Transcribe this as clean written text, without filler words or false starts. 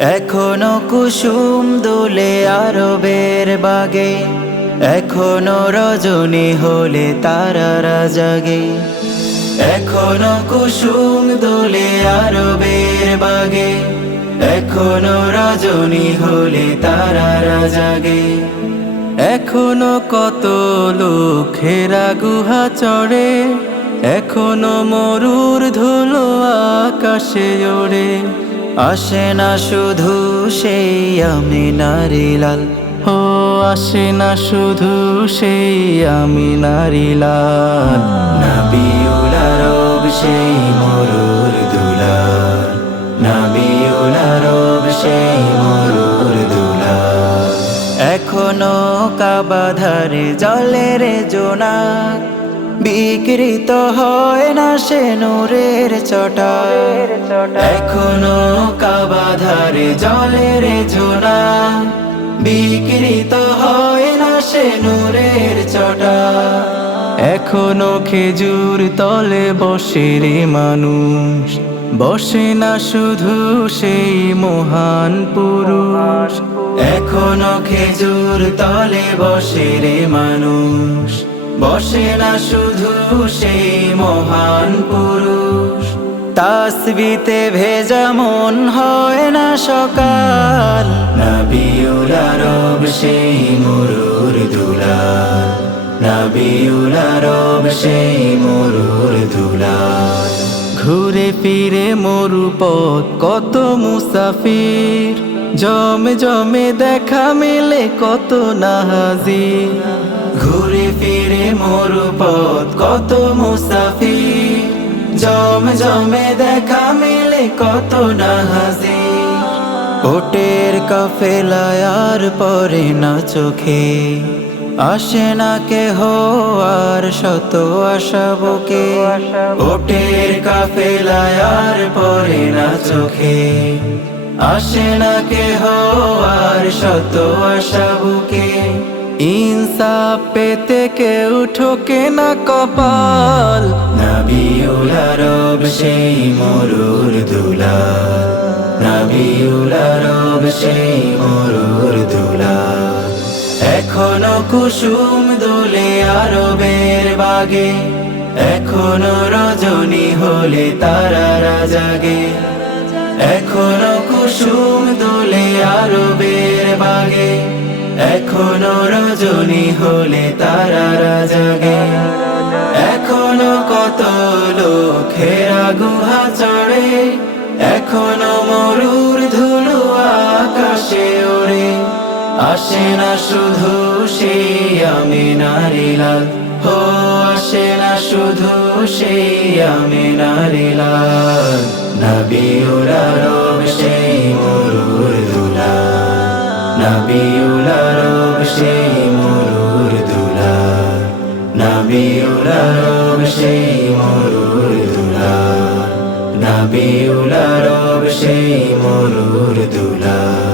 এখনো কুসুম দোলে আরবের বাগে, এখনো রজনী হলে তারারা জাগে। এখনো কুসুম দোলে আরবের বাগে, এখনো রজনী হলে তারারা জাগে। এখনো কত লোকেরা গুহা চড়ে, এখনো মরুর ধুলো আকাশে ওড়ে। আসে না শুধু সেই আমিনার লাল, ও আসে না শুধু সেই আমিনার লাল। নবিউল আরব সেই মরুর দুলাল, নবিউল আরব সেই মরুর দুলাল। এখনো কাবা ধারে জলের জোনাক, বিকৃত হয় না সে নূরের চটাক। এখনো কাবা ধারে জলের জোনাক, বিকৃত হয় না সে নূরের চটাক। এখনো খেজুর তলে বসে রে মানুষ, বসে না শুধু সেই মহান পুরুষ। এখনো খেজুর তলে বসে রে মানুষ, বসে না শুধু সেই মহান পুরুষ। তাসবিতে ভেজা মন হয় না সকাল, নবিউল আরব সেই মরুর দুলাল, নবিউল আরব সেই মরুর দুলাল। ঘুরে ফিরে মরুপথ কত মুসাফির, জমে জমে দেখা মেলে কত না হাজির। ঘুরে ফিরে মরুপথ কত মুসাফির, জমে জমে দেখা মেলে কত না হাজির। ওটের কাফেলায় আর পরে না চোখে, আসে না কেহ আর শত আশা বুকে। ওটের কাফেলায় আর পরে না চোখে, আসে না কেহ আর শত আশা বুকে। ইনসাফ পেতে কেউ ঠোকে না কপাল, নবিউল আরব সেই মরুর দুলাল, নবিউল আরব সেই মরুর দুলাল। এখনো কুসুম দোলে আরবের বাগে, এখনো রজনী হলে তারারা জাগে। এখনো কুসুম দোলে আরবের বাগে, এখনো রজনী হলে তারারা জাগে। এখনো কত লোকেরা গুহা চড়ে, এখনো মরুর ধুলো আকাশে ওড়ে। আসে না শুধু সেই আমিনার লাল, হো আসে না শুধু সেই আমিনার লাল। নবিউল আরব সেই মরুর দুলাল, নবিউল আরব সেই মরুর দুলাল, নবিউল আরব সেই মরুর দুলাল, নবিউল আরব সেই মরুর দুলাল।